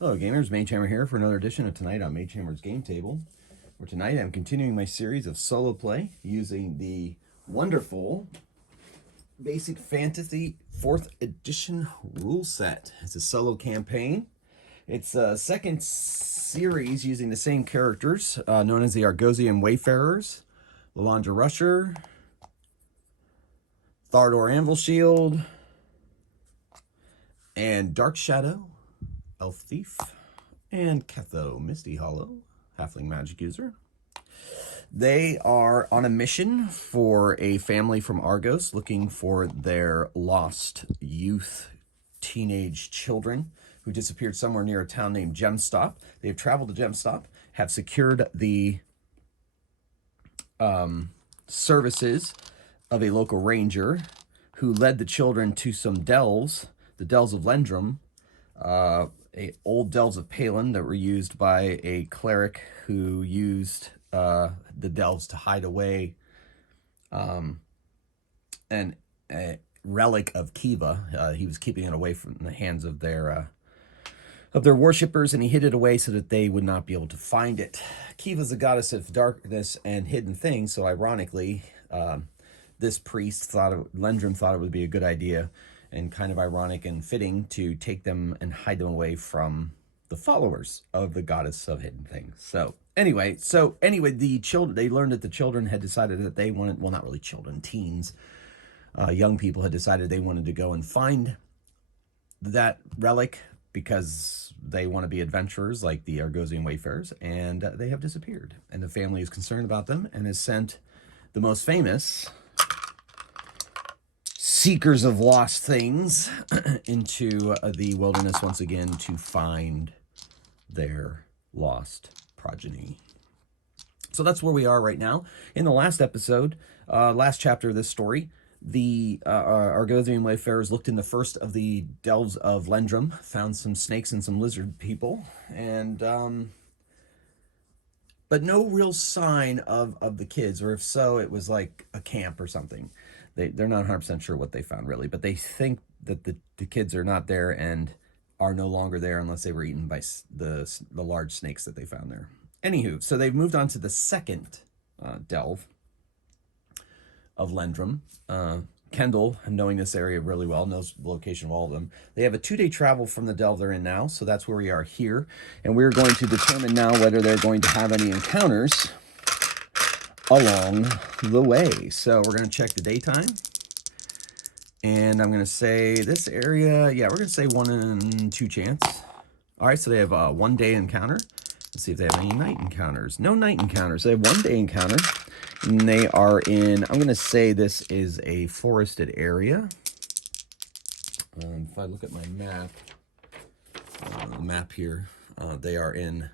Hello gamers, Mage Hammer here for another edition of Tonight on Mage Hammer's Game Table. For tonight I'm continuing my series of solo play using the wonderful Basic Fantasy 4th Edition rule set. It's a solo campaign. It's a second series using the same characters, known as the Argosian Wayfarers, Lalandra Rusher, Thardor Anvil Shield, and Dark Shadow, Elf Thief, and Ketho Misty Hollow, Halfling Magic User. They are on a mission for a family from Argos looking for their lost youth, teenage children who disappeared somewhere near a town named Gemstop. They have traveled to Gemstop, have secured the services of a local ranger who led the children to some delves, the Delves of Lendrom, old delves of Palin that were used by a cleric who used the delves to hide away a relic of Kiva. He was keeping it away from the hands of their worshippers, and he hid it away so that they would not be able to find it. Kiva's a goddess of darkness and hidden things, so ironically, this priest Lendrom thought it would be a good idea and kind of ironic and fitting to take them and hide them away from the followers of the goddess of hidden things. So anyway, the children, they learned that the children had decided that they wanted, well, not really children, teens, young people had decided they wanted to go and find that relic because they want to be adventurers like the Argosian Wayfarers, and they have disappeared. And the family is concerned about them and has sent the most famous seekers of lost things into the wilderness once again to find their lost progeny. So that's where we are right now. In the last episode, last chapter of this story, the Argosian Wayfarers looked in the first of the Delves of Lendrom, found some snakes and some lizard people, and but no real sign of the kids, or if so, it was like a camp or something. They're not 100% sure what they found, really, but they think that the kids are not there and are no longer there unless they were eaten by the large snakes that they found there. Anywho, so they've moved on to the second delve of Lendrom. Kendall, knowing this area really well, knows the location of all of them. They have a 2-day travel from the delve they're in now, so that's where we are here. And we're going to determine now whether they're going to have any encounters along the way. So we're going to check the daytime, and I'm going to say this area, yeah, we're going to say 1 in 2 chance. All right, so they have a 1-day encounter. Let's see if they have any night encounters. No night encounters. They have 1-day encounter, and they are in, I'm going to say this is a forested area. If I look at my map here, they are in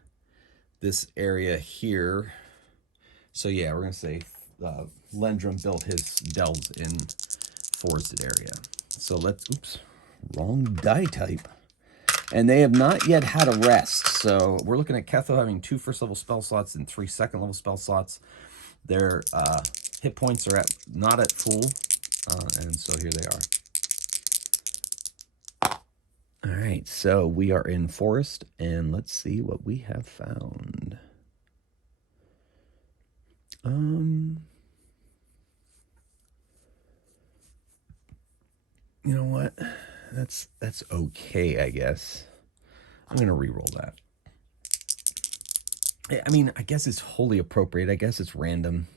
this area here. So yeah, we're going to say Lendrom built his delves in forested area. So let's, oops, wrong die type. And they have not yet had a rest. So we're looking at Ketho having 2 first-level spell slots and 3 second-level spell slots. Their hit points are not at full, and so here they are. All right, so we are in forest, and let's see what we have found. You know what? That's okay, I guess. I'm gonna re-roll that. I mean, I guess it's wholly appropriate. I guess it's random.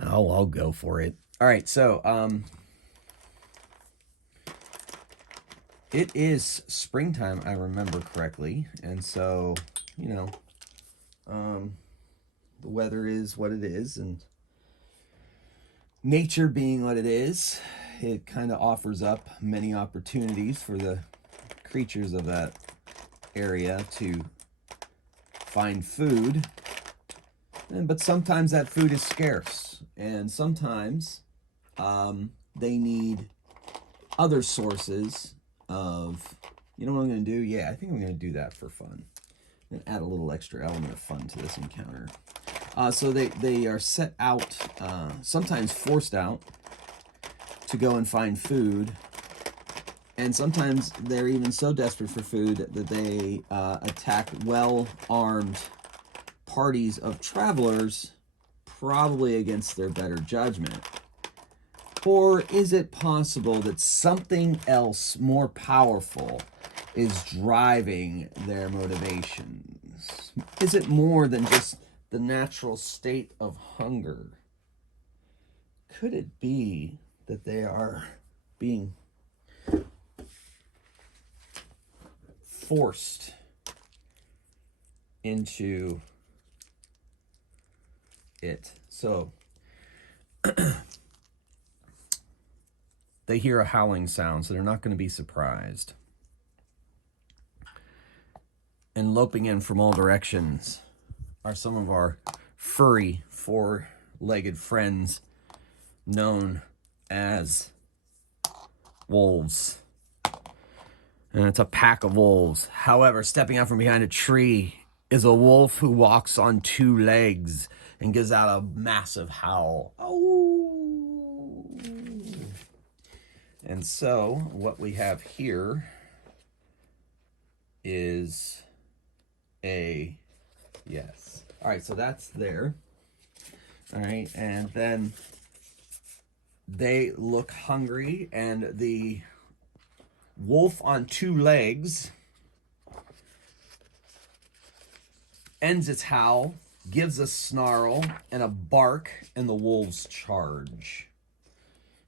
I'll go for it. All right, so it is springtime, I remember correctly, and so the weather is what it is, and nature being what it is, it kind of offers up many opportunities for the creatures of that area to find food. But sometimes that food is scarce, and sometimes they need other sources of, you know what I'm going to do? Yeah, I think I'm going to do that for fun. I'm going to add a little extra element of fun to this encounter. So they are set out, sometimes forced out, to go and find food And sometimes they're even so desperate for food that they attack well-armed parties of travelers, probably against their better judgment. Or is it possible that something else more powerful is driving their motivations? Is it more than just the natural state of hunger? Could it be that they are being forced into it? So they hear a howling sound, so they're not going to be surprised. And loping in from all directions are some of our furry, four-legged friends known as wolves. And it's a pack of wolves. However, stepping out from behind a tree is a wolf who walks on two legs and gives out a massive howl. Oh! And so what we have here is a yes. All right, so that's there. All right, and then they look hungry, and the wolf on two legs ends its howl, gives a snarl and a bark, and the wolves charge.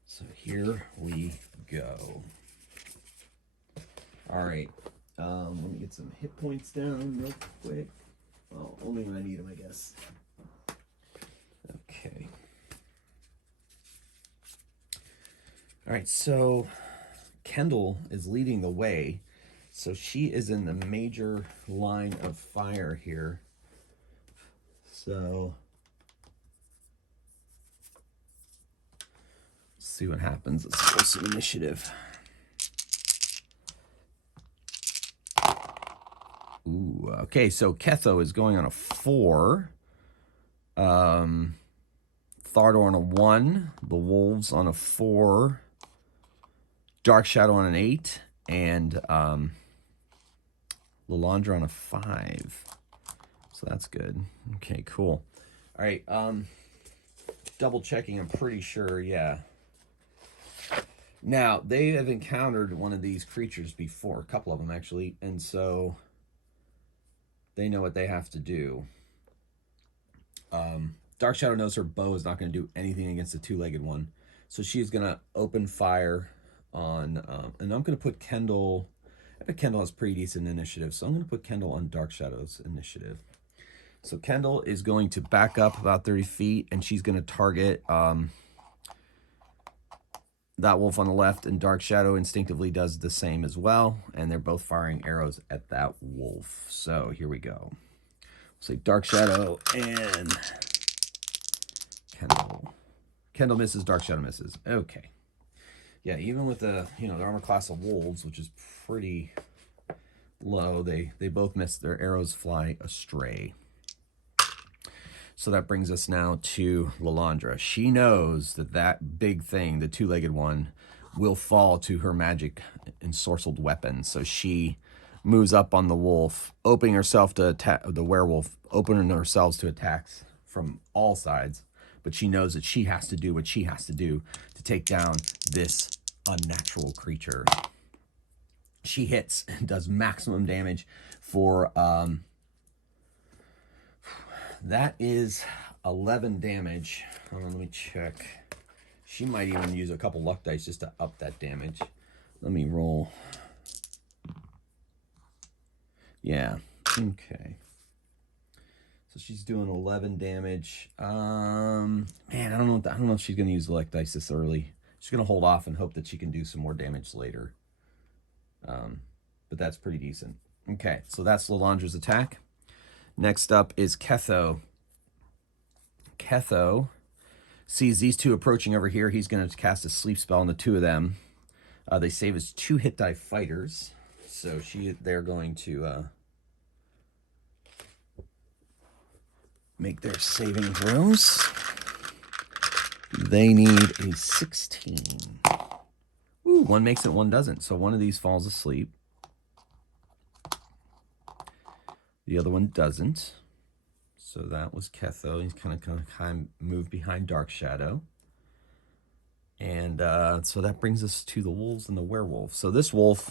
So here we go. All right, let me get some hit points down real quick. Well, only when I need them, I guess. Okay. All right, so Kendall is leading the way. So she is in the major line of fire here. So let's see what happens. Let's roll some initiative. Ooh, okay, so Ketho is going on a 4. Thardor on a 1. The Wolves on a 4. Dark Shadow on an 8. And Lalandra on a 5. So that's good. Okay, cool. All right, double checking, I'm pretty sure, yeah. Now, they have encountered one of these creatures before, a couple of them actually, and so they know what they have to do. Dark Shadow knows her bow is not going to do anything against the two-legged one, so she's going to open fire on, and I'm going to put Kendall. I bet Kendall has pretty decent initiative, so I'm going to put Kendall on Dark Shadow's initiative. So Kendall is going to back up about 30 feet, and she's going to target that wolf on the left, and Dark Shadow instinctively does the same as well, and they're both firing arrows at that wolf. So here we go. Say Dark Shadow and Kendall. Kendall misses, Dark Shadow misses. Okay. Yeah, even with the, the armor class of wolves, which is pretty low, they both miss. Their arrows fly astray. So that brings us now to Lalandra. She knows that that big thing, the two-legged one, will fall to her magic ensorcelled weapon. So she moves up on the wolf, opening herself to attack the werewolf, opening herself to attacks from all sides. But she knows that she has to do what she has to do to take down this unnatural creature. She hits and does maximum damage for that is 11 damage. Hold on, let me check. She might even use a couple luck dice just to up that damage. Let me roll. Yeah, okay. So she's doing 11 damage. Man, I don't know if she's gonna use the luck dice this early. She's gonna hold off and hope that she can do some more damage later. But that's pretty decent. Okay, so that's Lalandra's attack. Next up is Ketho. Ketho sees these two approaching over here. He's going to cast a sleep spell on the two of them. They save as 2 hit die fighters. So they're going to make their saving throws. They need a 16. Ooh, Ooh, one makes it, one doesn't. So one of these falls asleep. The other one doesn't. So that was Ketho. He's kind of moved behind Dark Shadow. And so that brings us to the wolves and the werewolf. So these wolves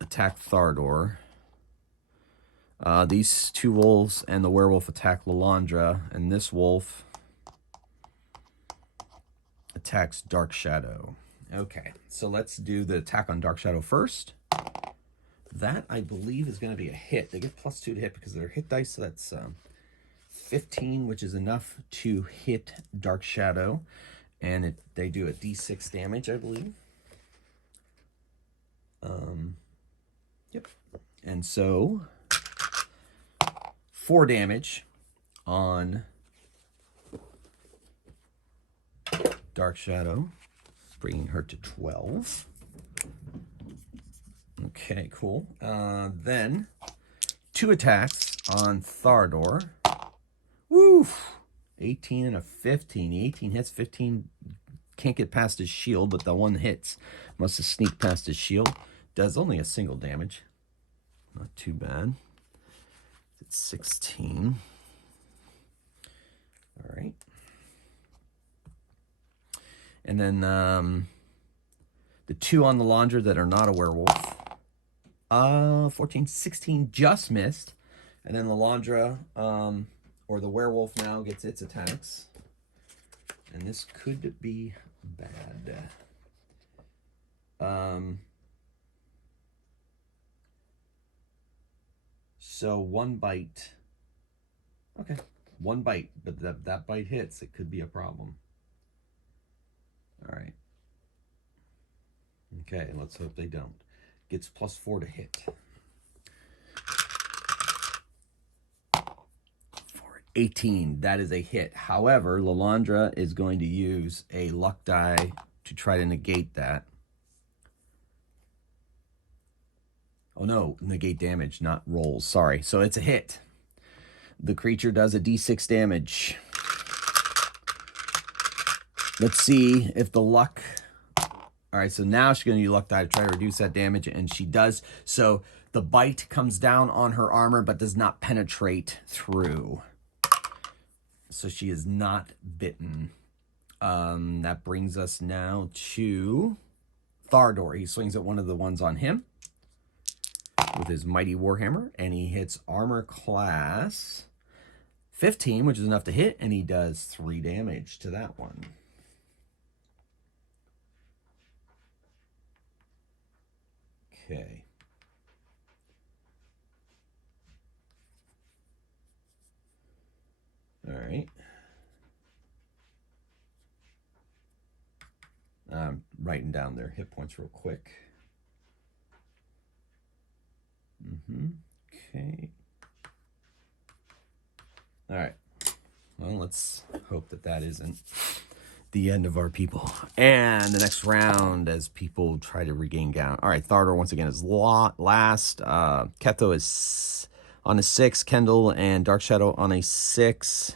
attack Thardor. These two wolves and the werewolf attack Lalandra, and this wolf attacks Dark Shadow. Okay, so let's do the attack on Dark Shadow first. That, I believe, is going to be a hit. They get +2 to hit because they're hit dice, so that's 15, which is enough to hit Dark Shadow. And they do a d6 damage, I believe. Yep. And so 4 damage on Dark Shadow, bringing her to 12. Okay, cool. Then 2 attacks on Thardor. Woo! 18 and a 15. The 18 hits, 15 can't get past his shield, but the one hits. Must have sneaked past his shield. Does only a single damage. Not too bad. It's 16. All right. And then the 2 on the Lalandra that are not a werewolf. 14, 16 just missed. And then the Lalandra, or the werewolf now, gets its attacks. And this could be bad. So 1 bite. Okay, 1 bite, but that bite hits. It could be a problem. All right. Okay, let's hope they don't. Gets +4 to hit. 18, that is a hit. However, Lalandra is going to use a luck die to try to negate that. Oh no, negate damage, not rolls. Sorry. So it's a hit. The creature does a d6 damage. Let's see if the luck... All right, so now she's going to use luck die to try to reduce that damage, and she does. So the bite comes down on her armor but does not penetrate through. So she is not bitten. That brings us now to Thardor. He swings at one of the ones on him with his mighty warhammer, and he hits armor class 15, which is enough to hit, and he does 3 damage to that one. Okay. All right. I'm writing down their hit points real quick. Okay. All right. Well, let's hope that isn't the end of our people. And the next round, as people try to regain ground. All right, Thardor once again is last. Ketho is on a 6. Kendall and Dark Shadow on a 6.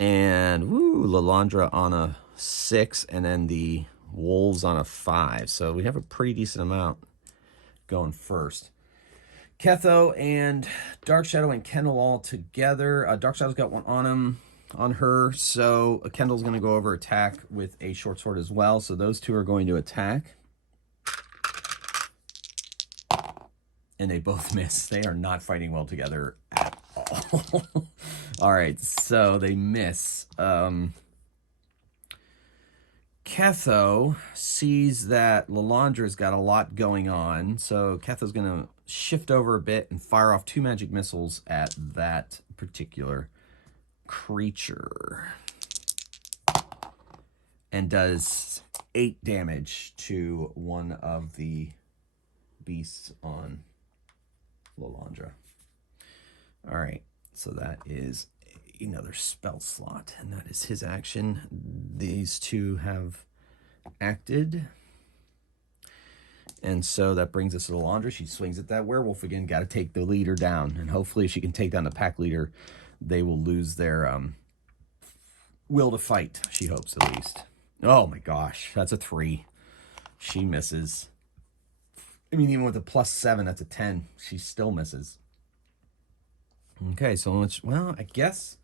And Lalandra on a 6. And then the wolves on a 5. So we have a pretty decent amount going first. Ketho and Dark Shadow and Kendall all together. Dark Shadow's got one on him. On her, so Kendall's going to go over attack with a short sword as well. So those two are going to attack. And they both miss. They are not fighting well together at all. All right, so they miss. Ketho sees that Lalandra's got a lot going on. So Ketho's going to shift over a bit and fire off 2 magic missiles at that particular creature, and does 8 damage to one of the beasts on Lalandra. All right, so that is another spell slot, and that is his action. These 2 have acted, and so that brings us to Lalandra. She swings at that werewolf again. Got to take the leader down, and hopefully if she can take down the pack leader, they will lose their will to fight, she hopes, at least. Oh my gosh, that's a 3. She misses. I mean, even with a +7, that's a 10. She still misses. Okay, so let's, well, I guess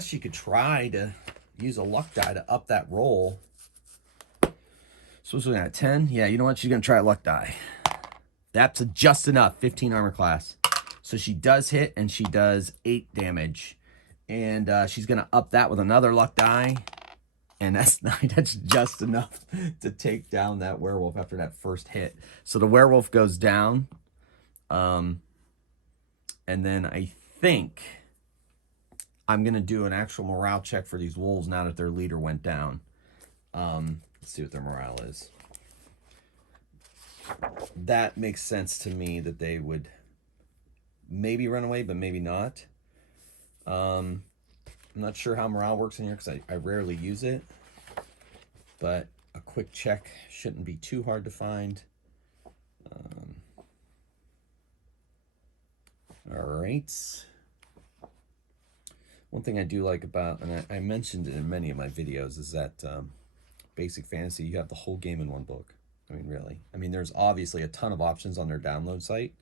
she could try to use a luck die to up that roll. So what's looking at 10? Yeah, you know what? She's gonna try a luck die. That's just enough. 15 armor class. So she does hit, and she does 8 damage. And she's gonna up that with another luck die. And that's just enough to take down that werewolf after that first hit. So the werewolf goes down. And then I think I'm going to do an actual morale check for these wolves now that their leader went down. Let's see what their morale is. That makes sense to me that they would maybe run away, but maybe not. I'm not sure how morale works in here because I rarely use it. But a quick check shouldn't be too hard to find. All right. One thing I do like about, and I mentioned it in many of my videos, is that basic fantasy, you have the whole game in one book. I mean, really. I mean, there's obviously a ton of options on their download site,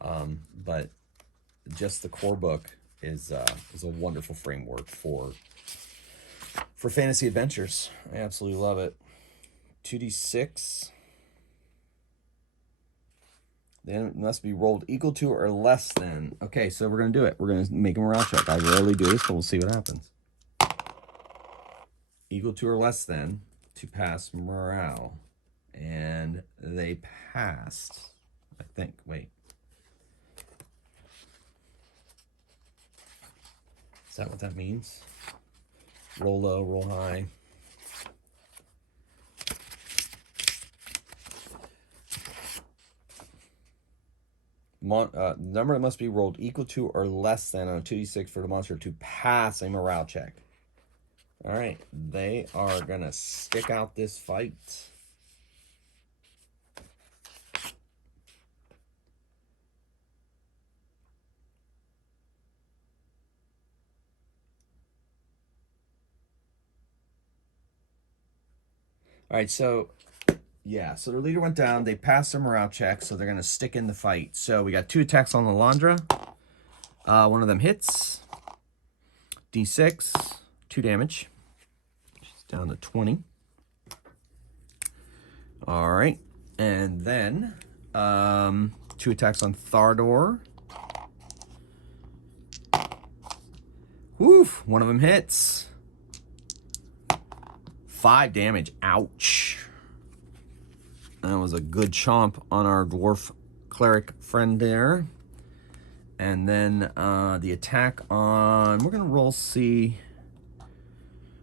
but just the core book is a wonderful framework for fantasy adventures. I absolutely love it. 2d6. Then it must be rolled equal to or less than. Okay, so we're going to do it. We're going to make a morale check. I rarely do this, but we'll see what happens. Equal to or less than to pass morale. And they passed, I think. Wait. Is that what that means? Roll low, roll high. Number must be rolled equal to or less than on a 2d6 for the monster to pass a morale check. All right, they are going to stick out this fight. All right, so yeah, so their leader went down. They passed their morale check, so they're going to stick in the fight. So we got 2 attacks on Lalandra. One of them hits. D6, 2 damage. She's down to 20. All right, and then 2 attacks on Thardor. Woof, one of them hits. 5 damage. Ouch. That was a good chomp on our dwarf cleric friend there. And then the attack on, we're going to roll C.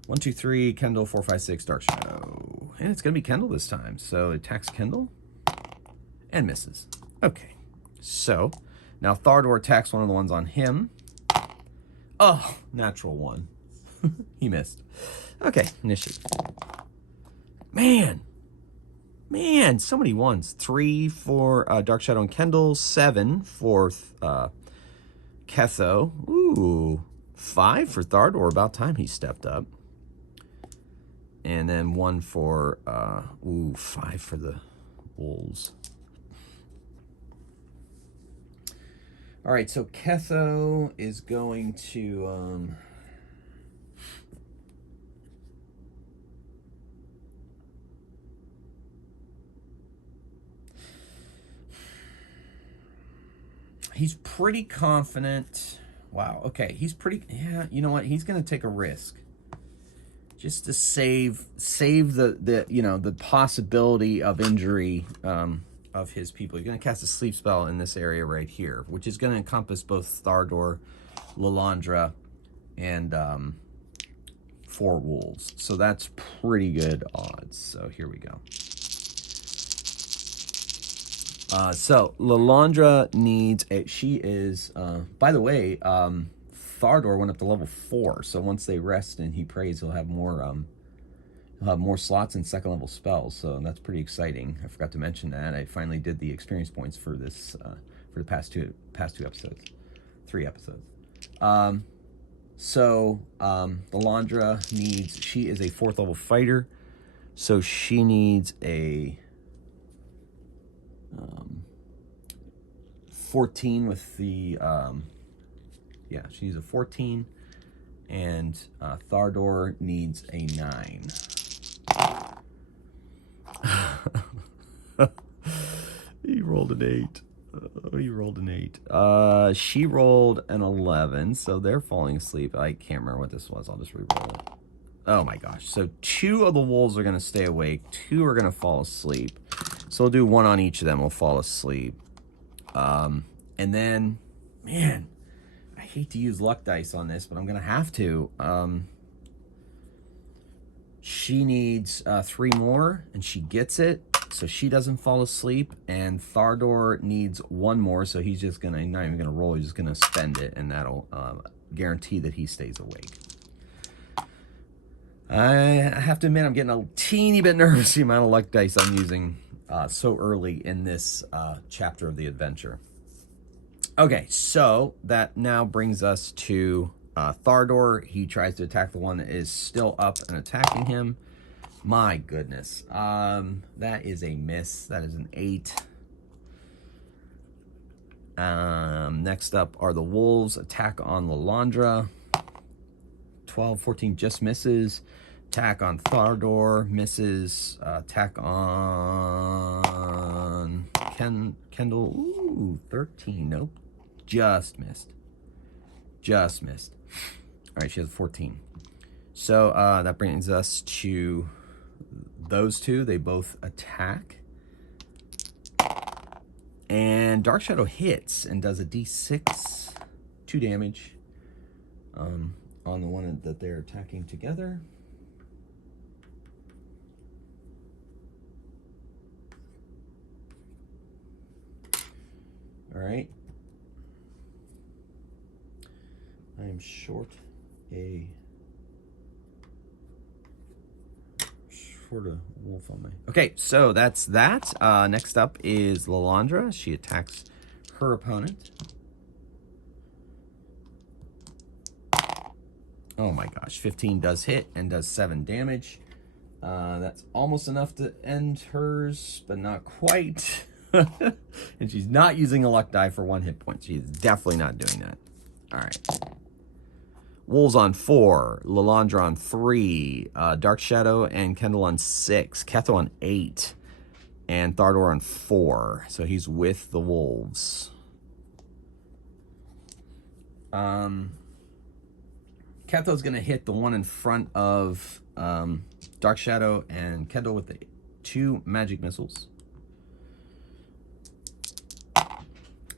1, 2, 3, Kendall, 4, 5, 6, Dark Shadow. And it's going to be Kendall this time. So it attacks Kendall and misses. Okay. So now Thardor attacks one of the ones on him. Oh, natural 1. He missed. Okay, initiative. Man, so many ones. 3 for Dark Shadow and Kendall. 7 for Ketho. Ooh, 5 for Thardor. About time he stepped up. And then 1 for, 5 for the wolves. All right, so Ketho is going to... he's pretty confident. Wow, okay, he's pretty... Yeah, you know what? He's going to take a risk. Just to save the possibility of injury of his people. He's going to cast a sleep spell in this area right here, which is going to encompass both Thardor, Lalandra, and 4 wolves. So that's pretty good odds. So here we go. So Lalandra needs she is, by the way, Thardor went up to level 4. So once they rest and he prays, he'll have more slots in 2nd level spells. So that's pretty exciting. I forgot to mention that. I finally did the experience points for this, for the past two episodes, 3 episodes. Lalandra needs, she is a 4th level fighter. So she needs a 14 with the, yeah, she needs a 14. And Thardor needs a 9. He rolled an 8. He rolled an 8. She rolled an 11, so they're falling asleep. I can't remember what this was. I'll just re-roll it. Oh my gosh. So 2 of the wolves are going to stay awake. 2 are going to fall asleep. So we'll do 1 on each of them. Will fall asleep. And then, man, I hate to use luck dice on this, but I'm going to have to. She needs 3 more, and she gets it. So she doesn't fall asleep, and Thardor needs 1 more, so he's just gonna, not even gonna roll, he's just gonna spend it, and that'll guarantee that he stays awake. I have to admit, I'm getting a teeny bit nervous the amount of luck dice I'm using so early in this chapter of the adventure. Okay, so that now brings us to Thardor. He tries to attack the one that is still up and attacking him. My goodness. That is a miss. That is an 8. Next up are the wolves. Attack on Lalandra. 12, 14 just misses. Attack on Thardor. Misses. Attack on Kendall. Ooh, 13. Nope. Just missed. Just missed. All right, she has 14. So that brings us to those 2. They both attack. And Dark Shadow hits and does a d6, 2 damage on the one that they're attacking together. All right. I am short a wolf on me. Okay, so that's that. Next up is Lalandra. She attacks her opponent. Oh my gosh, 15 does hit and does 7 damage. That's almost enough to end hers, but not quite. And she's not using a luck die for 1 hit point. She's definitely not doing that. All right. Wolves on 4, Lalandra on 3, Dark Shadow and Kendall on 6, Ketho on 8, and Thardor on 4. So he's with the wolves. Ketho's going to hit the one in front of Dark Shadow and Kendall with the 2 magic missiles.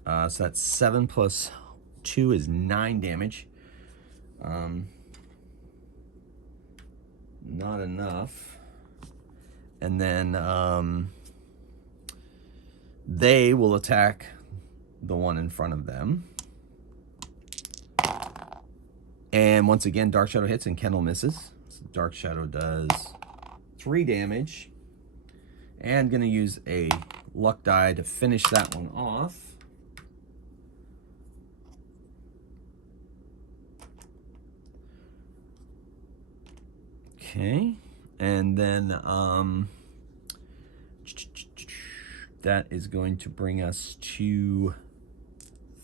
So that's 7 plus 2 is 9 damage. Not enough. And then they will attack the one in front of them. And once again, Dark Shadow hits and Kendall misses. So Dark Shadow does 3 damage. And gonna use a luck die to finish that one off. Okay, and then that is going to bring us to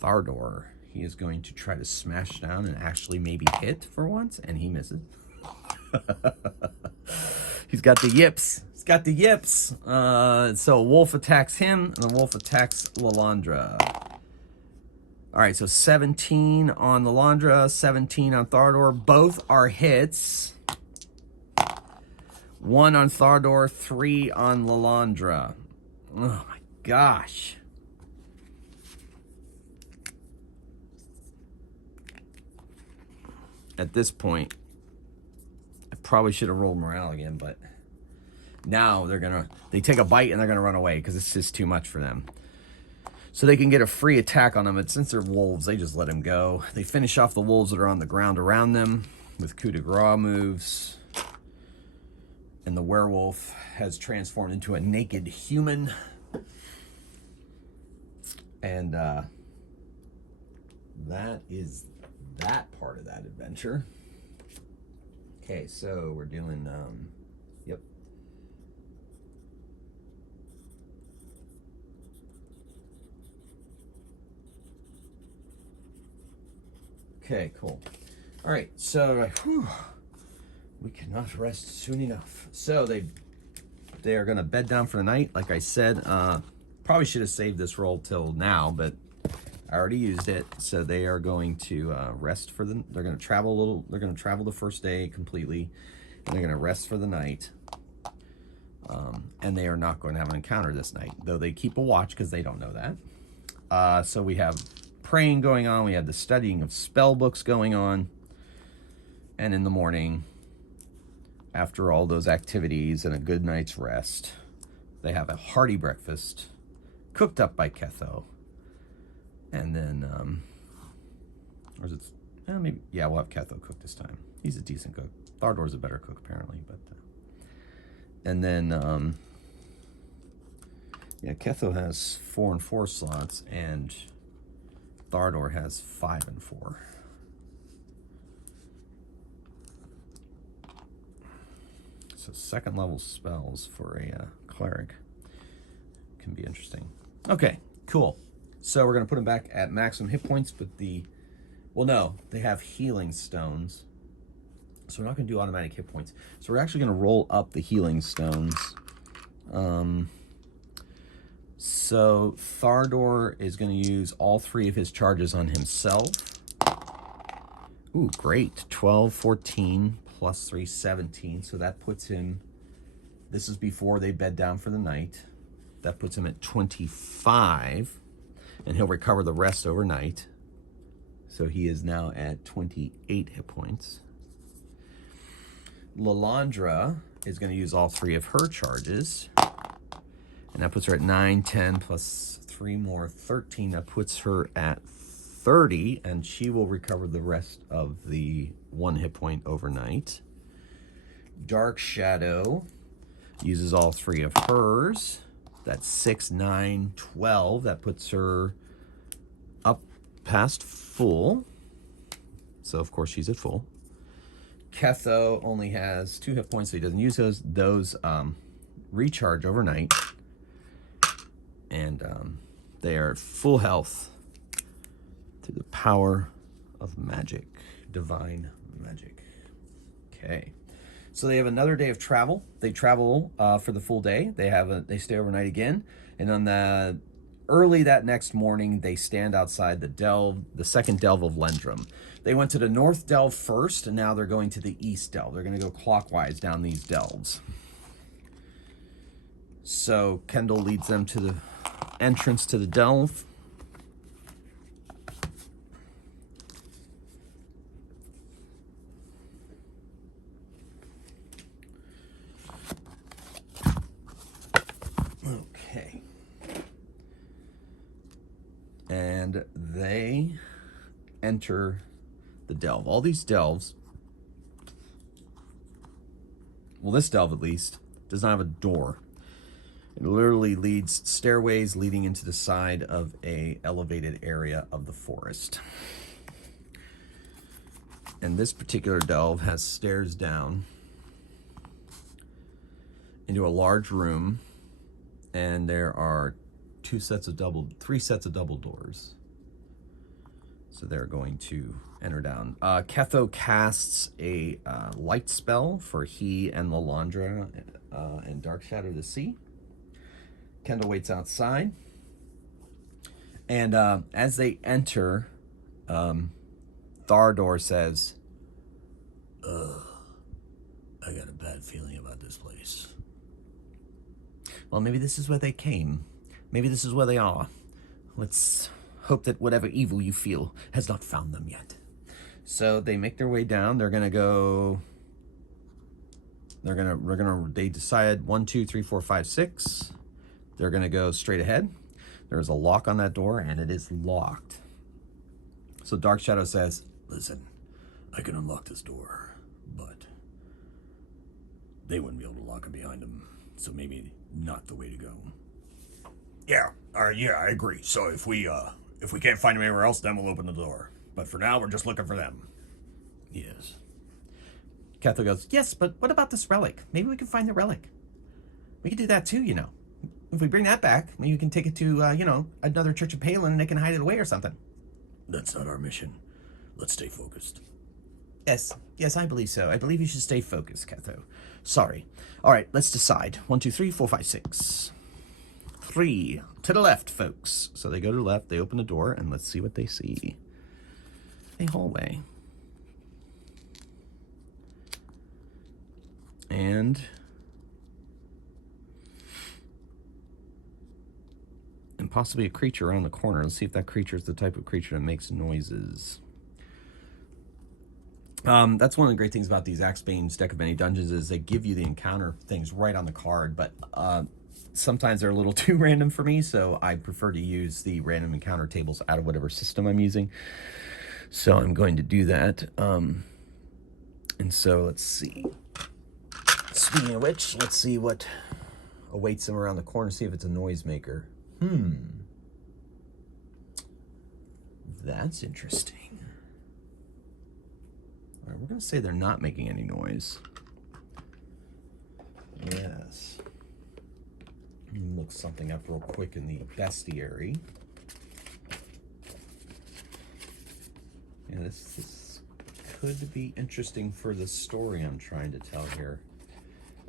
Thardor. He is going to try to smash down and actually maybe hit for once, and he misses. He's got the yips. He's got the yips. So wolf attacks him, and the wolf attacks Lalandra. All right, so 17 on Lalandra, 17 on Thardor. Both are hits. 1 on Thardor, 3 on Lalandra. Oh my gosh. At this point, I probably should have rolled morale again, but now they take a bite and they're gonna run away because it's just too much for them. So they can get a free attack on them, but since they're wolves, they just let them go. They finish off the wolves that are on the ground around them with coup de grace moves. And the werewolf has transformed into a naked human. And that is that part of that adventure. Okay, so we're doing, yep. Okay, cool. All right, so we cannot rest soon enough. So they are going to bed down for the night. Like I said, probably should have saved this roll till now, but I already used it. So they are going to rest for the. They're going to travel a little. They're going to travel the first day completely, and they're going to rest for the night. And they are not going to have an encounter this night, though they keep a watch because they don't know that. So we have praying going on. We have the studying of spell books going on, and in the morning, after all those activities and a good night's rest, they have a hearty breakfast cooked up by Ketho. And then, or is it, maybe, yeah, we'll have Ketho cook this time. He's a decent cook. Thardor's a better cook, apparently. But and then, yeah, Ketho has 4 and 4 slots, and Thardor has 5 and 4. So second level spells for a cleric can be interesting. Okay, cool. So we're going to put them back at maximum hit points, but well, no, they have healing stones. So we're not going to do automatic hit points. So we're actually going to roll up the healing stones. So Thardor is going to use all 3 of his charges on himself. Ooh, great. 12, 14, plus 3, 17. So that puts him, this is before they bed down for the night. That puts him at 25. And he'll recover the rest overnight. So he is now at 28 hit points. Lalandra is going to use all 3 of her charges. And that puts her at 9, 10, plus 3 more, 13. That puts her at 30. And she will recover the rest of the 1 hit point overnight. Dark Shadow uses all 3 of hers. That's 6, 9, 12. That puts her up past full. So, of course, she's at full. Ketho only has 2 hit points, so he doesn't use those recharge overnight. And they are at full health through the power of magic, divine magic. Okay. So they have another day of travel. They travel for the full day. They stay overnight again, and on the early that next morning, they stand outside the second delve of Lendrom. They went to the North Delve first, and now they're going to the East Delve. They're going to go clockwise down these delves. So Kendall leads them to the entrance to the delve. Okay. And they enter the delve. All these delves, well, this delve at least, does not have a door. It literally leads stairways leading into the side of a elevated area of the forest. And this particular delve has stairs down into a large room, and there are 3 sets of double doors. So they're going to enter down. Ketho casts a light spell for he and Lalandra and Dark Shadow to see. Kendall waits outside. And as they enter, Thardor says, I got a bad feeling about this place. Well, maybe this is where they came. Maybe this is where they are. Let's hope that whatever evil you feel has not found them yet. So they make their way down. They're gonna go. They decide 1, 2, 3, 4, 5, 6. They're gonna go straight ahead. There's a lock on that door, and it is locked. So Dark Shadow says, "Listen, I can unlock this door, but they wouldn't be able to lock it behind them. So maybe not the way to go." Yeah, I agree. So if we can't find them anywhere else, then we'll open the door. But for now, we're just looking for them. Yes. Ketho goes, "Yes, but what about this relic? Maybe we can find the relic. We could do that too, you know. If we bring that back, maybe we can take it to, another Church of Palin and they can hide it away or something." That's not our mission. Let's stay focused. Yes, I believe so. I believe you should stay focused, Ketho. Sorry. All right, let's decide. 1, 2, 3, 4, 5, 6. 3 to the left, folks. So they go to the left, they open the door, and let's see what they see. A hallway. And possibly a creature around the corner. Let's see if that creature is the type of creature that makes noises. That's one of the great things about these Axebane's Deck of Many Dungeons is they give you the encounter things right on the card, but sometimes they're a little too random for me, so I prefer to use the random encounter tables out of whatever system I'm using. So I'm going to do that. And so let's see. Speaking of which, let's see what awaits them around the corner, see if it's a noisemaker. That's interesting. All right, we're going to say they're not making any noise. Yes. Let me look something up real quick in the bestiary. Yeah, this could be interesting for the story I'm trying to tell here.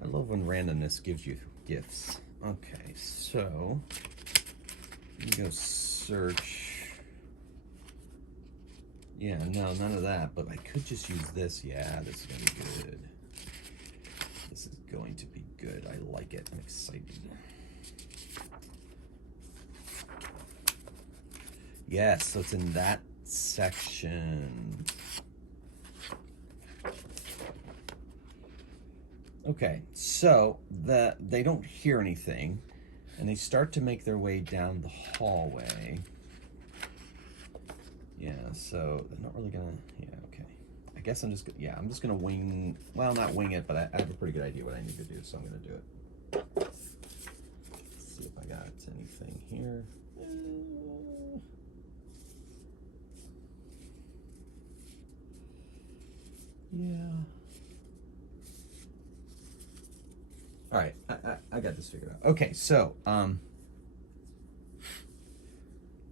I love when randomness gives you gifts. Okay, so let me go search. Yeah, no, none of that, but I could just use this. Yeah, this is going to be good. This is going to be good. I like it. I'm excited. Yes, so it's in that section. Okay, so they don't hear anything, and they start to make their way down the hallway. Yeah, so they're not really gonna. Yeah, okay. I guess I'm just gonna wing. Well, not wing it, but I have a pretty good idea what I need to do, so I'm gonna do it. Let's see if I got anything here. Yeah. All right, I got this figured out. Okay, so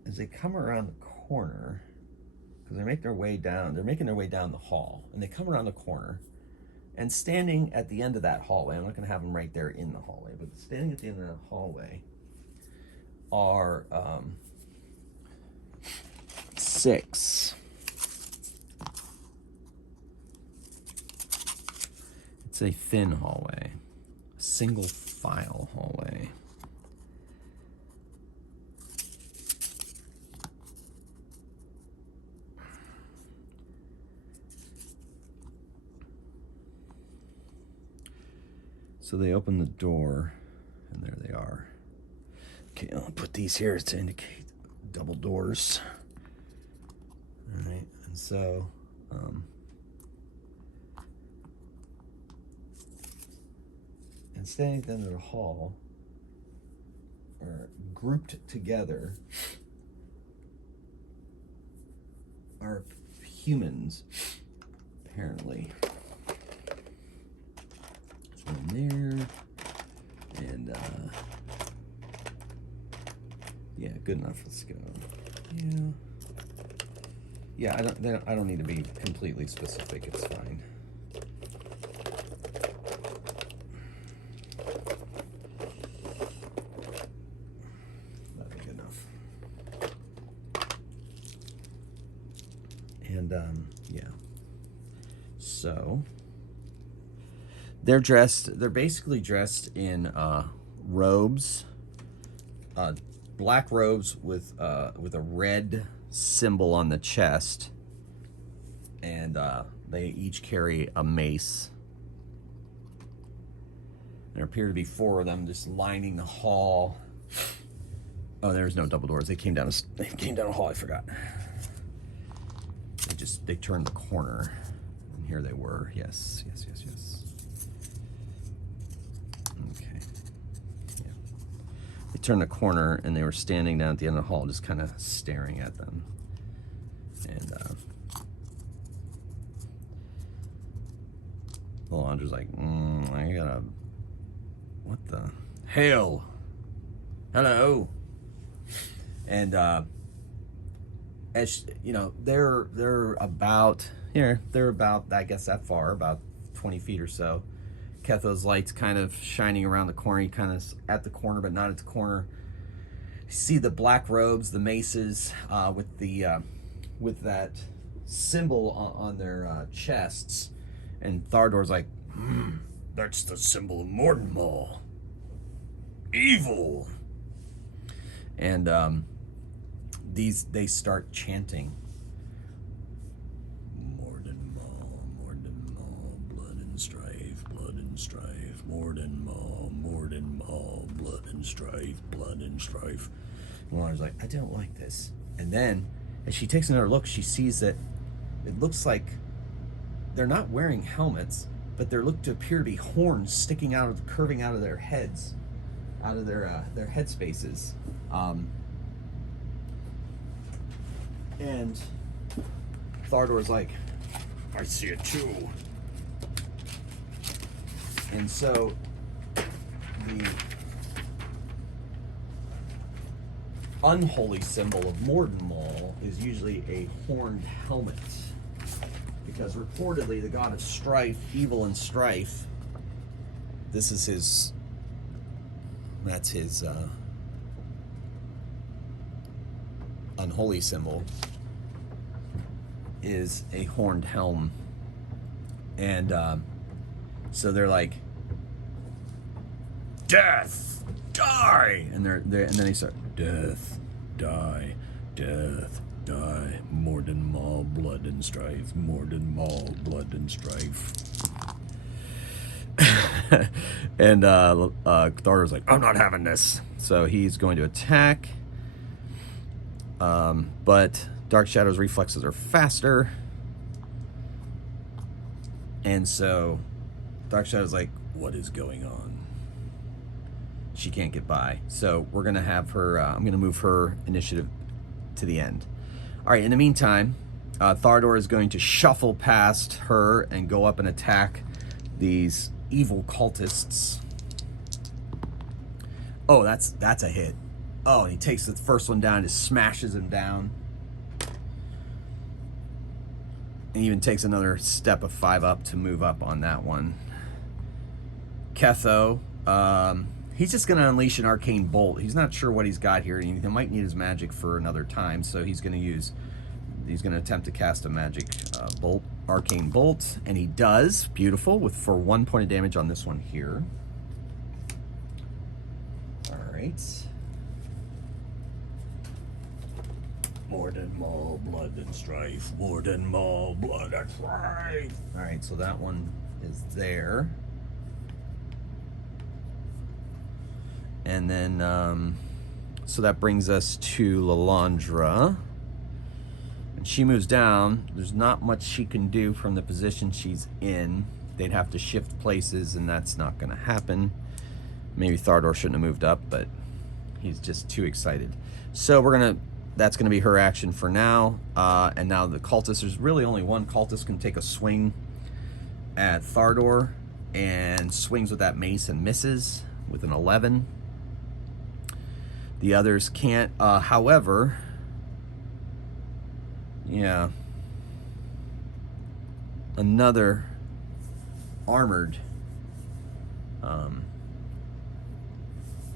as they come around the corner, because they're making their way down the hall, and they come around the corner, and standing at the end of that hallway, I'm not going to have them right there in the hallway, but standing at the end of the hallway are 6. It's a thin hallway, a single file hallway. So they open the door, and there they are. Okay, I'll put these here to indicate double doors. All right, and so and standing at the end of the hall are grouped together are humans, apparently. There's one there, and yeah, good enough. Let's go. Yeah. I don't need to be completely specific. It's fine. That'll be good enough. And yeah. So they're basically dressed in robes, black robes with a red symbol on the chest, and they each carry a mace. There appear to be 4 of them just lining the hall. Oh, there's no double doors. They came down a hall. I forgot. They turned the corner, and here they were. Yes. Okay. Yeah. They turned the corner, and they were standing down at the end of the hall, just kind of staring at them. And Andre's like, I gotta. What the hell? Hello. And as you know, they're about they're about, I guess, that far, about 20 feet or so. Ketho's light's kind of shining around the corner. He kind of at the corner, but not at the corner. You see the black robes, the maces, with that symbol on their chests, and Thardor's like, That's the symbol of Mordenmall. Evil. and they start chanting. Mordenmall, Mordenmall, blood and strife, blood and strife. Mordenmall, Mordenmall, blood and strife, blood and strife. And Laura's like, I don't like this. And then, as she takes another look, she sees that it looks like they're not wearing helmets, but there look to appear to be horns sticking out of, curving out of their heads, out of their head spaces. And Thardor's like, I see it too. and so the unholy symbol of Mordenmall is usually a horned helmet, because reportedly the god of strife, evil and strife, this is his, that's his unholy symbol, is a horned helm. And so they're like, Death! Die! and they're and then they start, Death, die, death, die. Mordenmall, blood and strife. Mordenmall, blood and strife. and Thardor's like, I'm not having this. So he's going to attack. But Dark Shadow's reflexes are faster. And so Dark Shadow's like, what is going on? She can't get by. So we're going to have her, I'm going to move her initiative to the end. All right, in the meantime, Thardor is going to shuffle past her and go up and attack these evil cultists. Oh, that's a hit. Oh, and he takes the first one down, just smashes him down. And even takes another step of 5 up to move up on that one. Ketho, he's just going to unleash an arcane bolt. He's not sure what he's got here. He might need his magic for another time, so he's going to attempt to cast a magic bolt, arcane bolt, and he does. Beautiful, for 1 point of damage on this one here. All right. Mordenmall, blood and strife. Mordenmall, blood and strife. All right, so that one is there. And then, so that brings us to Lalandra. And she moves down. There's not much she can do from the position she's in. They'd have to shift places, and that's not going to happen. Maybe Thardor shouldn't have moved up, but he's just too excited. So that's going to be her action for now. And now the cultist, there's really only one cultist can take a swing at Thardor, and swings with that mace and misses with an 11. The others can't. However, yeah, another armored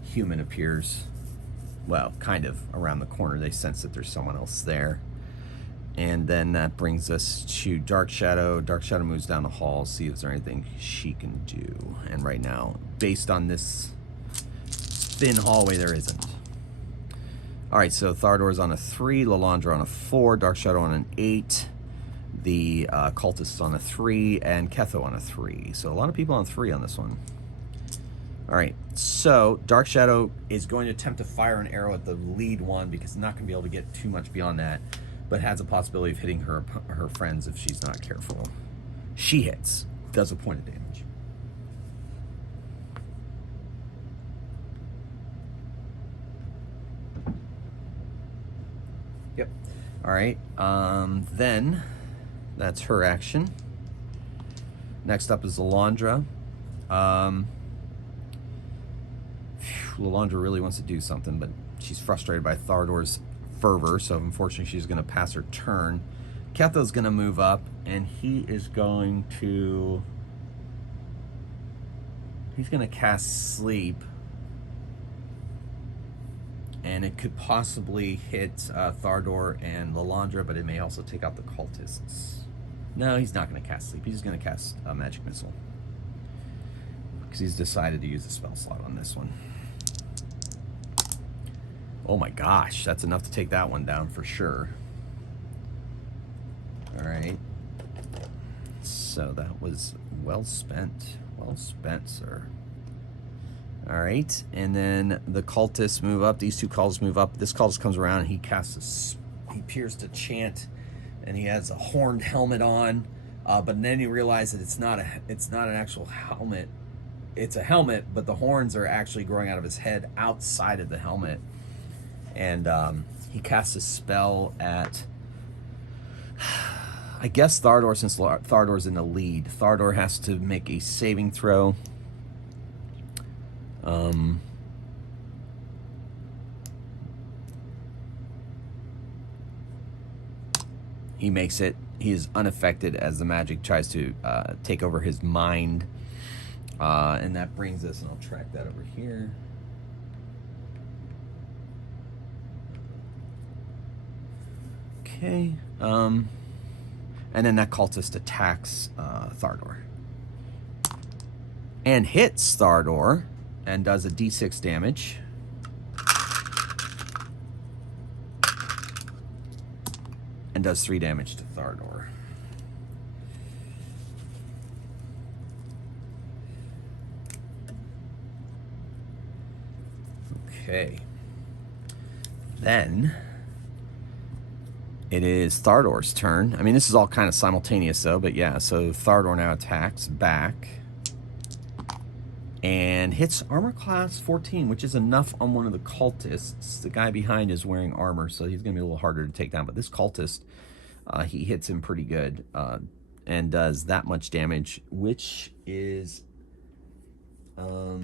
human appears. Well, kind of around the corner. They sense that there's someone else there. And then that brings us to Dark Shadow. Dark Shadow moves down the hall, see if there's anything she can do. And right now, based on this thin hallway, there isn't. All right, so Thardor's on a 3, Lalandra on a 4, Dark Shadow on an 8, the cultists on a 3, and Ketho on a 3. So a lot of people on 3 on this one. All right, so Dark Shadow is going to attempt to fire an arrow at the lead one, because not going to be able to get too much beyond that, but has a possibility of hitting her friends if she's not careful. She hits, does a point of damage. Yep. All right. Then that's her action. Next up is Lalandra. Lalandra really wants to do something, but she's frustrated by Thardor's fervor, so unfortunately she's going to pass her turn. Ketho's going to move up, and he's going to cast Sleep, and it could possibly hit Thardor and Lalandra, but it may also take out the cultists. No, he's not going to cast Sleep. He's going to cast a Magic Missile, because he's decided to use a spell slot on this one. Oh my gosh, that's enough to take that one down for sure. All right. So that was well spent. Well spent, sir. All right. And then the cultists move up. These two cultists move up. This cultist comes around and he casts he appears to chant, and he has a horned helmet on. But then you realize that it's not an actual helmet. It's a helmet, but the horns are actually growing out of his head outside of the helmet. And he casts a spell at, I guess, Thardor, since Thardor's in the lead. Thardor has to make a saving throw. He makes it. He is unaffected as the magic tries to take over his mind. And that brings us, and I'll track that over here. Okay. And then that cultist attacks Thardor. And hits Thardor and does a d6 damage. And does 3 damage to Thardor. Okay. Then it is Thardor's turn. I mean, this is all kind of simultaneous, though, but yeah. So Thardor now attacks back and hits armor class 14, which is enough on one of the cultists. The guy behind is wearing armor, so he's going to be a little harder to take down. But this cultist, he hits him pretty good and does that much damage, which is not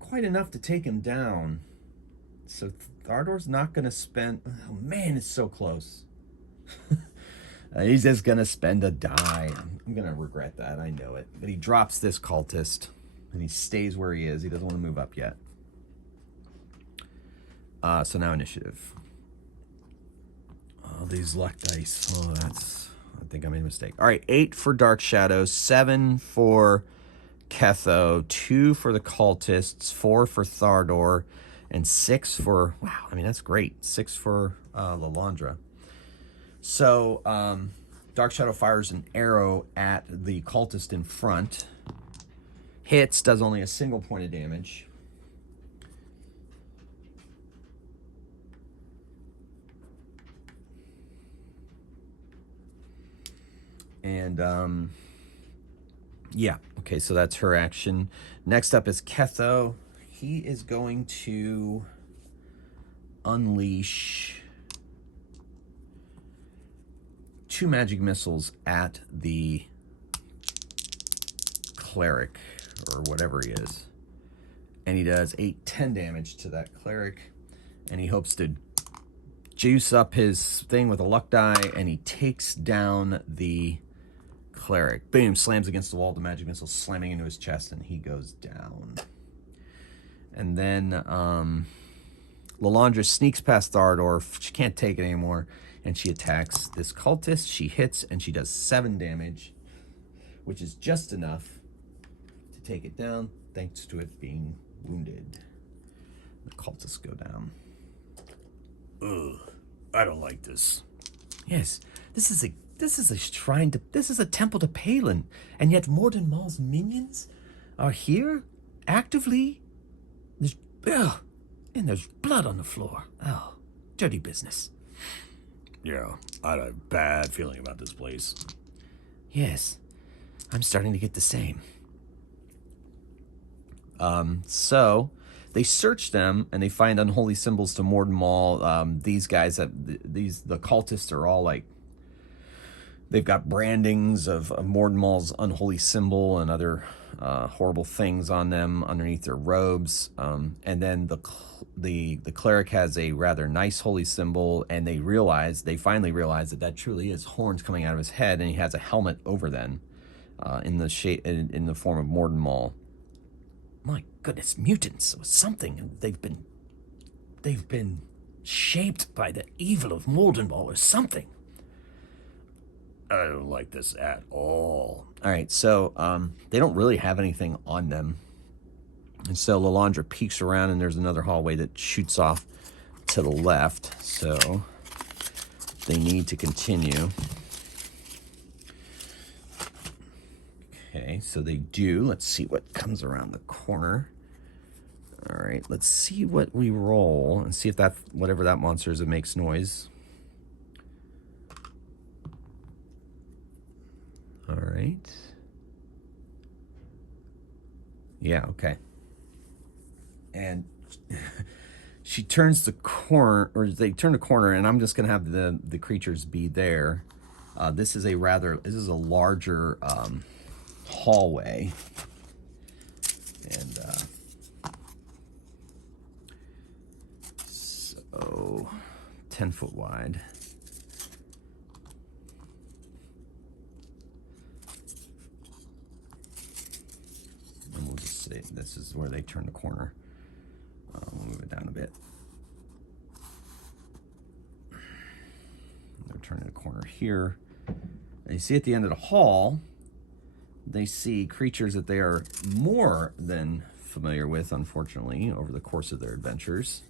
quite enough to take him down. So Thardor's not going to spend... Oh, man, it's so close. He's just going to spend a die. I'm going to regret that. I know it. But he drops this cultist, and he stays where he is. He doesn't want to move up yet. So now initiative. Oh, these luck dice. Oh, that's... I think I made a mistake. All right, 8 for Dark Shadows, 7 for Ketho, 2 for the cultists, 4 for Thardor, and 6 for, wow, I mean, that's great. 6 for Lalandra. So, Dark Shadow fires an arrow at the cultist in front. Hits, does only a single point of damage. And, yeah, okay, so that's her action. Next up is Ketho. He is going to unleash 2 magic missiles at the cleric, or whatever he is. And he does 10 damage to that cleric. And he hopes to juice up his thing with a luck die, and he takes down the cleric. Boom, slams against the wall, the magic missile slamming into his chest, and he goes down. And then Lalandra sneaks past Thardor. She can't take it anymore, and she attacks this cultist. She hits, and she does 7 damage, which is just enough to take it down, thanks to it being wounded. The cultists go down. Ugh, I don't like this. Yes, this is a shrine to, this is a temple to Palin, and yet Morden Mall's minions are here actively. And there's blood on the floor. Oh, dirty business. Yeah, I had a bad feeling about this place. Yes, I'm starting to get the same. So they search them and they find unholy symbols to Morden Mall. These guys, the cultists are all like They've got brandings of Mordenmall's unholy symbol and other horrible things on them underneath their robes. And then the cleric has a rather nice holy symbol, and they finally realize that truly is horns coming out of his head, and he has a helmet over them in the form of Mordenmall. My goodness, mutants or something. They've been shaped by the evil of Mordenmall or something. I don't like this at all. All right, so they don't really have anything on them. And so Lalandra peeks around, and there's another hallway that shoots off to the left. So they need to continue. Okay, so they do. Let's see what comes around the corner. All right, let's see what we roll and see if that, whatever that monster is, it makes noise. All right. Yeah, okay. And she turns the corner, or they turn the corner, and I'm just going to have the creatures be there. This is a larger hallway. And so 10 foot wide. And we'll just say this is where they turn the corner. We'll move it down a bit. They're turning the corner here. And you see at the end of the hall, they see creatures that they are more than familiar with, unfortunately, over the course of their adventures.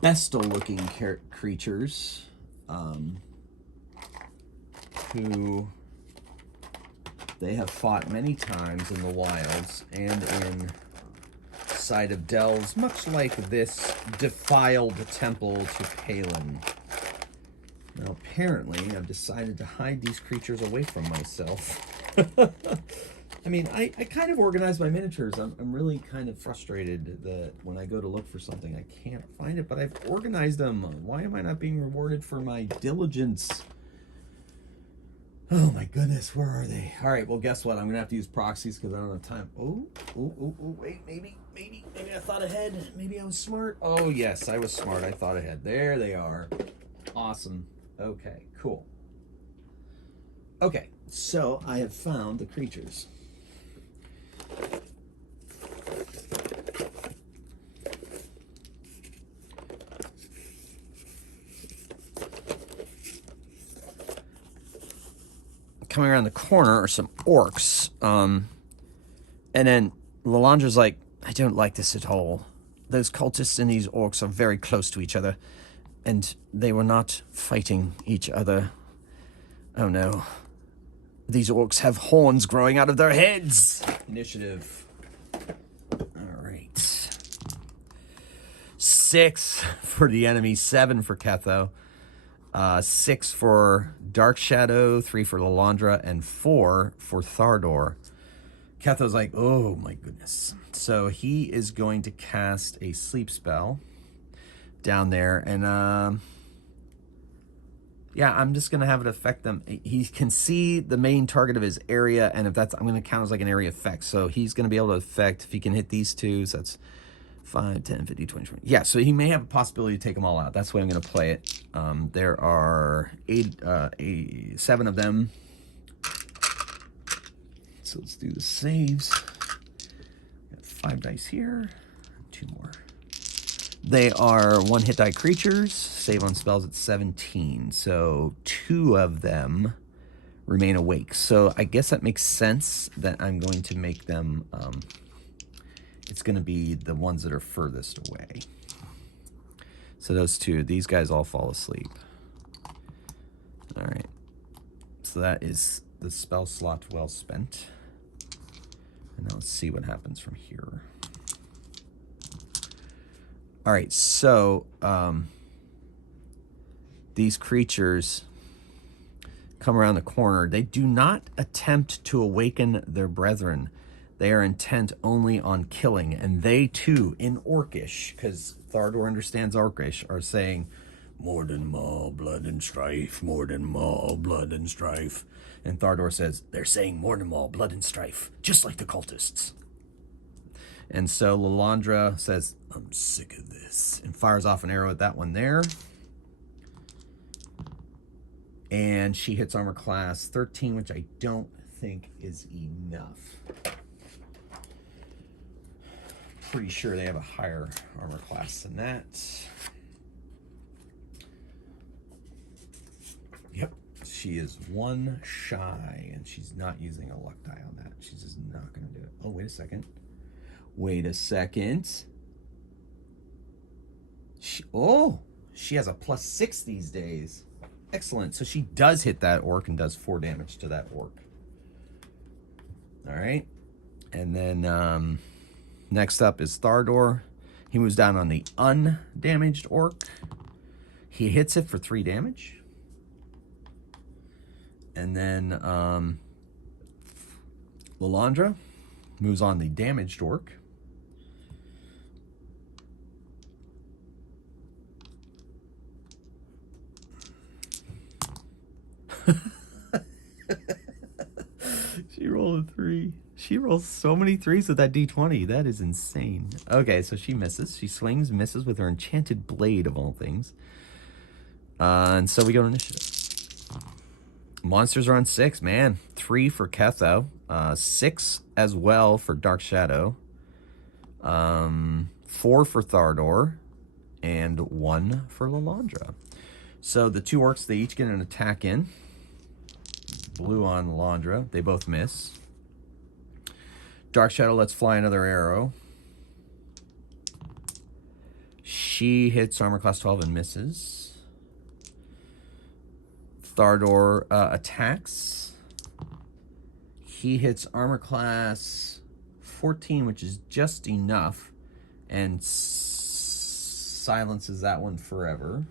Bestial-looking creatures who they have fought many times in the wilds and in sight of delves, much like this defiled temple to Palin. Now, apparently, I've decided to hide these creatures away from myself. I mean, I kind of organize my miniatures. I'm really kind of frustrated that when I go to look for something, I can't find it, but I've organized them. Why am I not being rewarded for my diligence? Oh my goodness, where are they? All right, well, guess what? I'm going to have to use proxies because I don't have time. Oh, wait, maybe I thought ahead. Maybe I was smart. Oh, yes, I was smart. I thought ahead. There they are. Awesome. Okay, cool. Okay, so I have found the creatures. Coming around the corner are some orcs. And then Lalandra's like, I don't like this at all. Those cultists and these orcs are very close to each other, and they were not fighting each other. Oh no. These orcs have horns growing out of their heads. Initiative. All right. 6 for the enemy, 7 for Ketho. 6 for Dark Shadow, 3 for Lalandra, and 4 for Thardor. Ketho's like, oh my goodness. So he is going to cast a sleep spell down there, and yeah, I'm just gonna have it affect them. He can see the main target of his area, and if that's, I'm gonna count as like an area effect. So he's gonna be able to affect, if he can hit these two, so that's 5, 10, 15, 20, 20. Yeah, so he may have a possibility to take them all out. That's the way I'm gonna play it. There are 7 of them. So let's do the saves. Got 5 dice here, 2 more. They are 1 hit die creatures. Save on spells at 17. So 2 of them remain awake. So I guess that makes sense that I'm going to make them, it's going to be the ones that are furthest away. So those 2, these guys all fall asleep. All right. So that is the spell slot well spent. And now let's see what happens from here. All right, so these creatures come around the corner, they do not attempt to awaken their brethren. They are intent only on killing. And they too, in Orcish, because Thardor understands Orcish, are saying, more than maw, blood and strife, more than maw, blood and strife. And Thardor says, They're saying more than maw, blood and strife, just like the cultists. and so Lalandra says, I'm sick of this. and fires off an arrow at that one there. And she hits armor class 13, which I don't think is enough. Pretty sure they have a higher armor class than that. Yep, she is one shy, and she's not using a luck die on that. She's just not going to do it. Oh, wait a second. Wait a second. She has a +6 these days. Excellent. So she does hit that orc and does 4 damage to that orc. All right. And then next up is Thardor. He moves down on the undamaged orc. He hits it for 3 damage. And then Lalandra moves on the damaged orc. She rolled a 3. She rolls so many 3s with that d20. That is insane. Okay, so she misses. She swings, misses with her enchanted blade of all things. And so we go to initiative. Monsters are on 6, man. 3 for Ketho. 6 as well for Dark Shadow. 4 for Thardor. And 1 for Lalandra. So the 2 orcs, they each get an attack in. Blue on Lalandra. They both miss. Dark Shadow lets fly another arrow. She hits armor class 12 and misses. Thardor attacks. He hits armor class 14, which is just enough, and silences that one forever.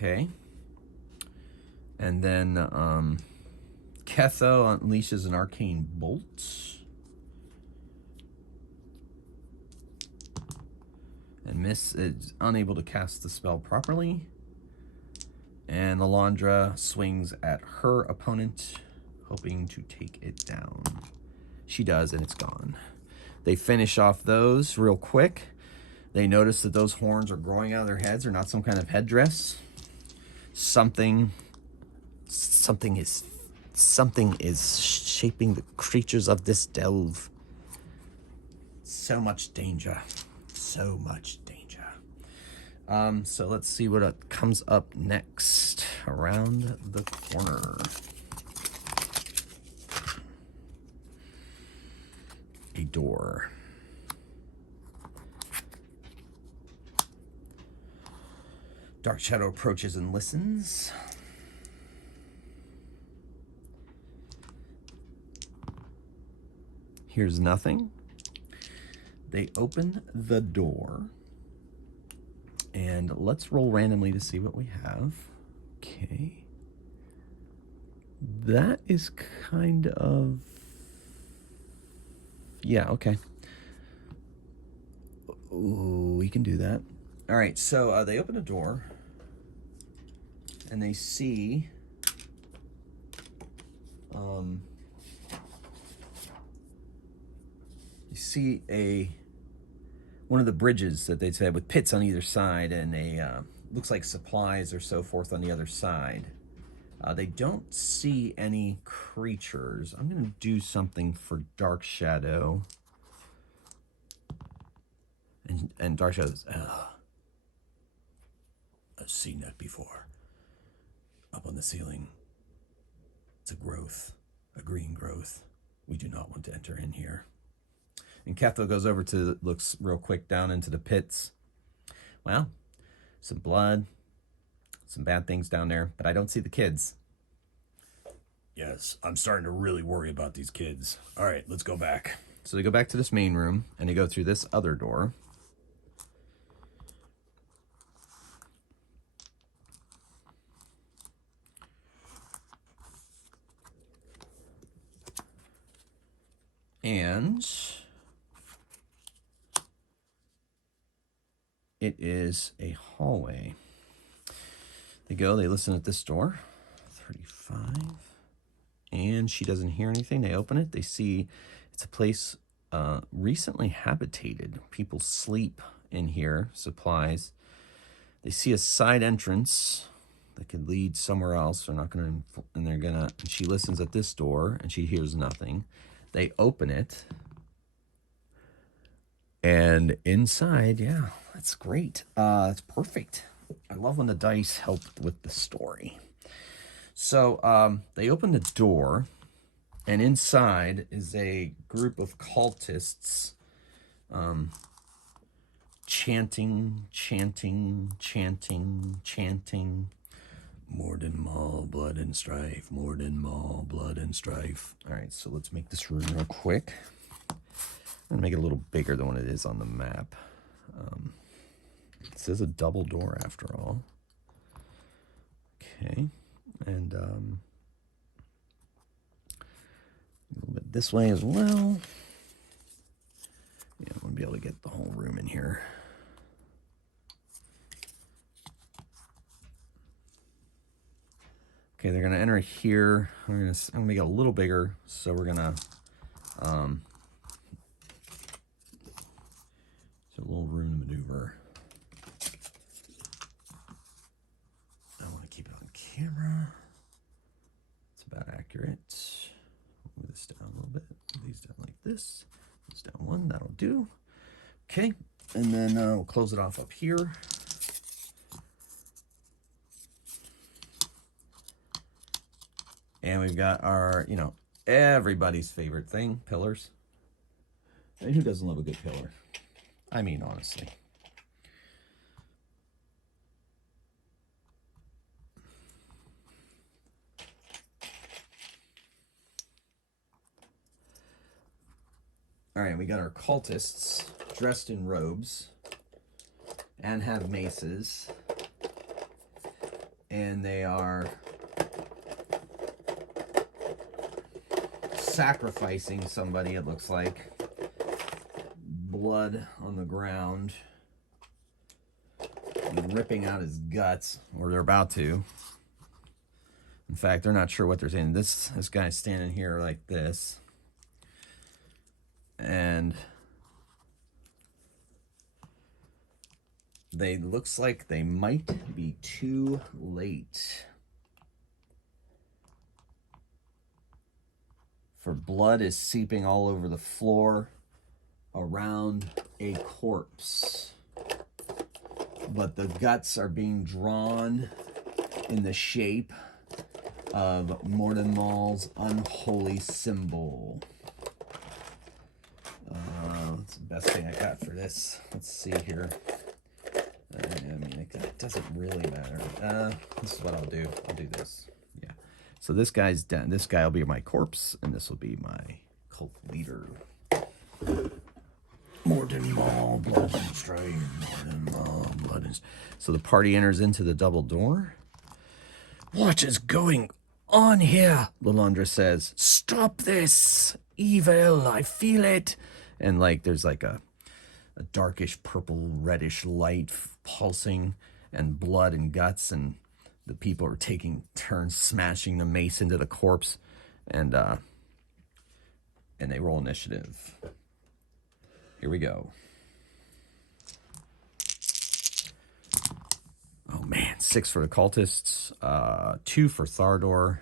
Okay. And then Ketho unleashes an arcane bolt. And Miss is unable to cast the spell properly. And Lalandra swings at her opponent, hoping to take it down. She does, and it's gone. They finish off those real quick. They notice that those horns are growing out of their heads. They're not some kind of headdress. Something is shaping the creatures of this delve. So much danger. So much danger. So let's see what comes up next around the corner. A door. Dark Shadow approaches and listens. Here's nothing. They open the door. And let's roll randomly to see what we have. Okay. That is kind of... Yeah, okay. Ooh, we can do that. All right, so they open a door. And they see... you see one of the bridges that they'd said with pits on either side, and looks like supplies or so forth on the other side. They don't see any creatures. I'm going to do something for Dark Shadow. And Dark Shadow says, I've seen that before. Up on the ceiling. It's a growth, a green growth. We do not want to enter in here. and Ketho goes over to, looks real quick down into the pits. Well, some blood, some bad things down there, but I don't see the kids. Yes, I'm starting to really worry about these kids. All right, let's go back. So they go back to this main room, and they go through this other door. And it is a hallway. They go, they listen at this door, 35. And she doesn't hear anything. They open it. They see it's a place recently habitated. People sleep in here, supplies. They see a side entrance that could lead somewhere else. They're not going to, and they're going to, she listens at this door and she hears nothing. They open it. And inside, yeah, that's great. It's perfect. I love when the dice help with the story. So they open the door, and inside is a group of cultists chanting. Morden Mall, blood and strife. Morden Mall, blood and strife. All right, so let's make this room real quick. I'm going to make it a little bigger than what it is on the map. It says a double door after all. Okay, and a little bit this way as well. Yeah, I'm going to be able to get the whole room in here. Okay, they're going to enter here. I'm going to make it a little bigger, so we're going to so a little room to maneuver. I want to keep it on camera. It's about accurate. Move this down a little bit. Move these down like this. This down one. That'll do. Okay, and then we'll close it off up here. And we've got our, you know, everybody's favorite thing, pillars. And who doesn't love a good pillar? I mean, honestly. All right, we got our cultists dressed in robes and have maces. And they are sacrificing somebody, it looks like. Blood on the ground. And ripping out his guts, or they're about to. In fact, they're not sure what they're saying. This guy's standing here like this. And they looks like they might be too late. For blood is seeping all over the floor around a corpse. But the guts are being drawn in the shape of Morden Mall's unholy symbol. That's the best thing I got for this. Let's see here. I mean, it doesn't really matter. This is what I'll do. I'll do this. Yeah. So this guy's done. This guy will be my corpse, and this will be my cult leader. Morden Mall, blood and strife. Morden Mall, blood and strife. So the party enters into the double door. What is going on here? Lalandra says. Stop this. Evil. I feel it. And like there's like a darkish purple reddish light pulsing and blood and guts, and the people are taking turns smashing the mace into the corpse, and they roll initiative. Here we go. Oh man, 6 for the cultists, 2 for Thardor,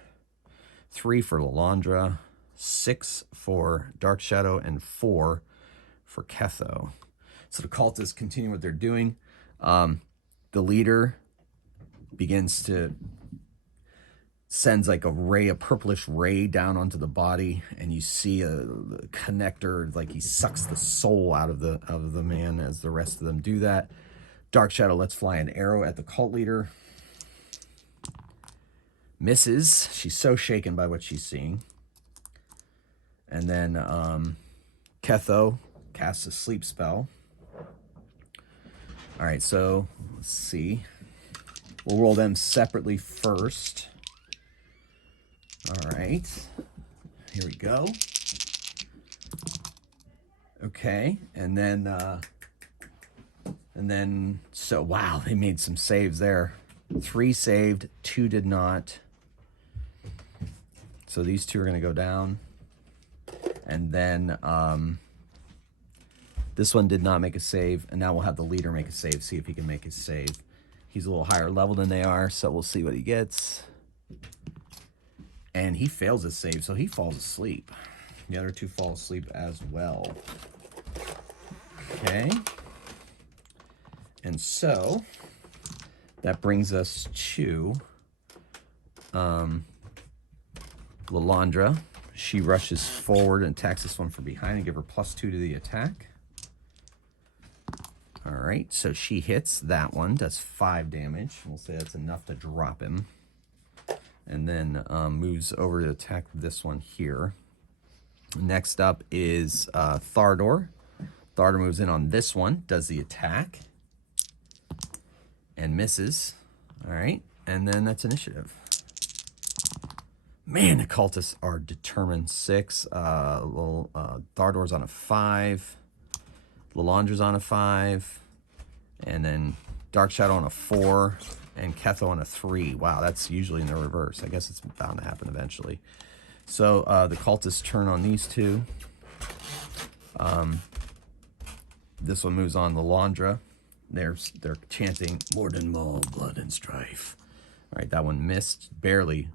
3 for Lalandra, 6 for Dark Shadow, and 4 for Ketho. So the cultists continue what they're doing. The leader begins to sends like a purplish ray down onto the body, and you see a connector, like he sucks the soul out of the man as the rest of them do that. Dark Shadow lets fly an arrow at the cult leader. Misses. She's so shaken by what she's seeing. And then Ketho casts a sleep spell. All right, so let's see. We'll roll them separately first. All right, here we go. Okay, and then, so wow, they made some saves there. 3 saved, 2 did not. So these 2 are going to go down. And then this one did not make a save, and now we'll have the leader make a save, see if he can make his save. He's a little higher level than they are, so we'll see what he gets. And he fails his save, so he falls asleep. The other 2 fall asleep as well. Okay. And so that brings us to Lalandra. She rushes forward and attacks this one from behind and give her +2 to the attack. All right, so she hits that one, does 5 damage. We'll say that's enough to drop him. And then moves over to attack this one here. Next up is Thardor. Thardor moves in on this one, does the attack, and misses. All right, and then that's initiative. Man, the cultists are determined. 6. Thardor's on a 5. Lalandra's on a 5. And then Dark Shadow on a 4. And Ketho on a 3. Wow, that's usually in the reverse. I guess it's bound to happen eventually. So the cultists turn on these 2. This one moves on Lalandra. They're chanting, "More than maul, blood and strife." All right, that one missed. Barely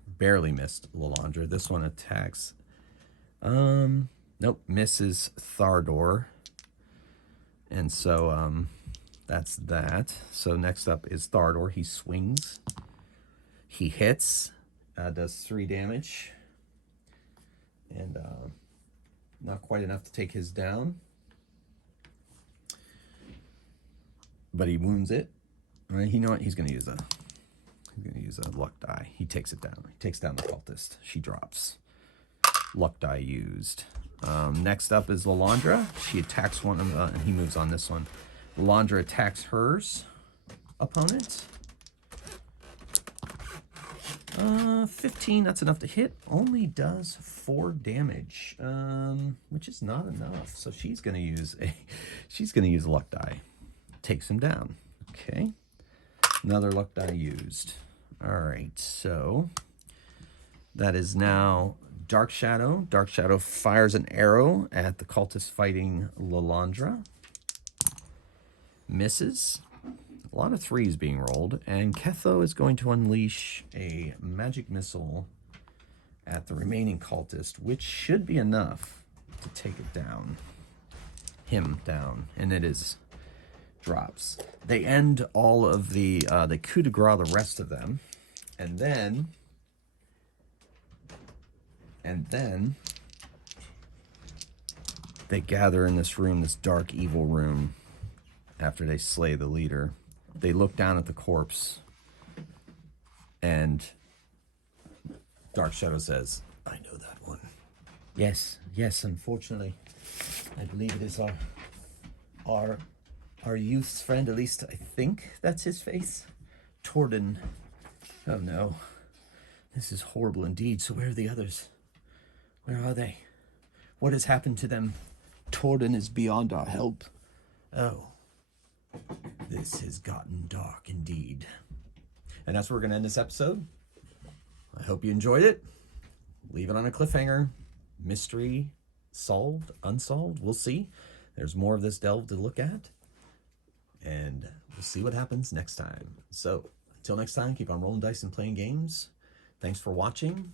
missed Lalandra. This one attacks. Nope, misses Thardor. And so that's that. So next up is Thardor. He swings. He hits. Does 3 damage. And not quite enough to take his down. But he wounds it. All right, you know what? He's gonna use a luck die. He takes it down. He takes down the cultist. She drops. Luck die used. Next up is Lalandra. She attacks one of and he moves on this one. Lalandra attacks hers opponent. 15, that's enough to hit. Only does 4 damage, which is not enough. So she's gonna use a luck die. Takes him down. Okay. Another luck die used. All right, so that is now Dark Shadow. Dark Shadow fires an arrow at the cultist fighting Lalandra. Misses. A lot of 3s being rolled. And Ketho is going to unleash a magic missile at the remaining cultist, which should be enough to take it down. Him down. And it is drops. They end all of the coup de grace, the rest of them. And then they gather in this room, this dark, evil room, after they slay the leader. They look down at the corpse, and Dark Shadow says, "I know that one." Yes, unfortunately. I believe it is our youth's friend, at least I think that's his face. Torden. Oh no. This is horrible indeed. So where are the others? Where are they? What has happened to them? Torden is beyond our help. Oh. This has gotten dark indeed. And that's where we're going to end this episode. I hope you enjoyed it. Leave it on a cliffhanger. Mystery solved, unsolved. We'll see. There's more of this delve to look at. And we'll see what happens next time. So, until next time, keep on rolling dice and playing games. Thanks for watching.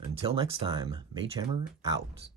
Until next time, Mage Hammer out.